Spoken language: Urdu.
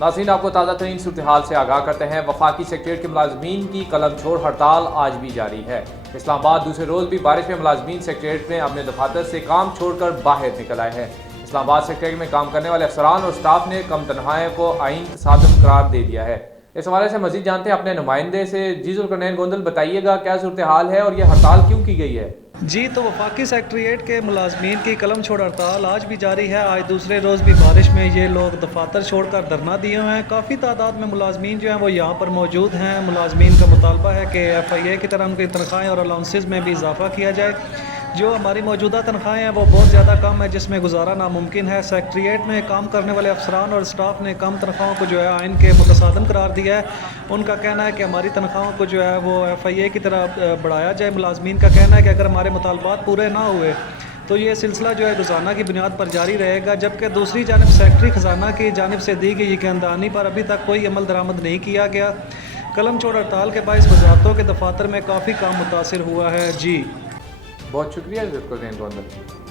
ناظرین آپ کو تازہ ترین صورتحال سے آگاہ کرتے ہیں۔ وفاقی سیکریٹریٹ کے ملازمین کی قلم چھوڑ ہڑتال آج بھی جاری ہے۔ اسلام آباد دوسرے روز بھی بارش میں ملازمین سیکریٹریٹ میں اپنے دفاتر سے کام چھوڑ کر باہر نکل آئے ہیں۔ اسلام آباد سیکریٹریٹ میں کام کرنے والے افسران اور سٹاف نے کم تنخواہوں کو آئین تصادم قرار دے دیا ہے۔ اس حوالے سے مزید جانتے ہیں اپنے نمائندے سے۔ جی ذوالقرنین گوندل، بتائیے گا کیا صورتحال ہے اور یہ ہڑتال کیوں کی گئی ہے؟ جی تو وفاقی سیکریٹریٹ کے ملازمین کی قلم چھوڑ ہڑتال آج بھی جاری ہے۔ آج دوسرے روز بھی بارش میں یہ لوگ دفاتر چھوڑ کر دھرنا دیے ہوئے ہیں۔ کافی تعداد میں ملازمین جو ہیں وہ یہاں پر موجود ہیں۔ ملازمین کا مطالبہ ہے کہ FIA کی طرح ان کی تنخواہیں اور الاؤنسز میں بھی اضافہ کیا جائے۔ جو ہماری موجودہ تنخواہیں ہیں وہ بہت زیادہ کم ہے، جس میں گزارا ناممکن ہے۔ سیکریٹریٹ میں کام کرنے والے افسران اور سٹاف نے کم تنخواہوں کو جو ہے آئین کے متصادم قرار دیا ہے۔ ان کا کہنا ہے کہ ہماری تنخواہوں کو جو ہے وہ FIA کی طرح بڑھایا جائے۔ ملازمین کا کہنا ہے کہ اگر ہمارے مطالبات پورے نہ ہوئے تو یہ سلسلہ جو ہے روزانہ کی بنیاد پر جاری رہے گا، جبکہ دوسری جانب سیکرٹری خزانہ کی جانب سے دی گئی یقیندہانی پر ابھی تک کوئی عمل درآمد نہیں کیا گیا۔ قلم چھوڑ ہڑتال کے باعث وزارتوں کے دفاتر میں کافی کام متاثر ہوا ہے۔ جی بہت شکریہ ذوالقرنین گوندل۔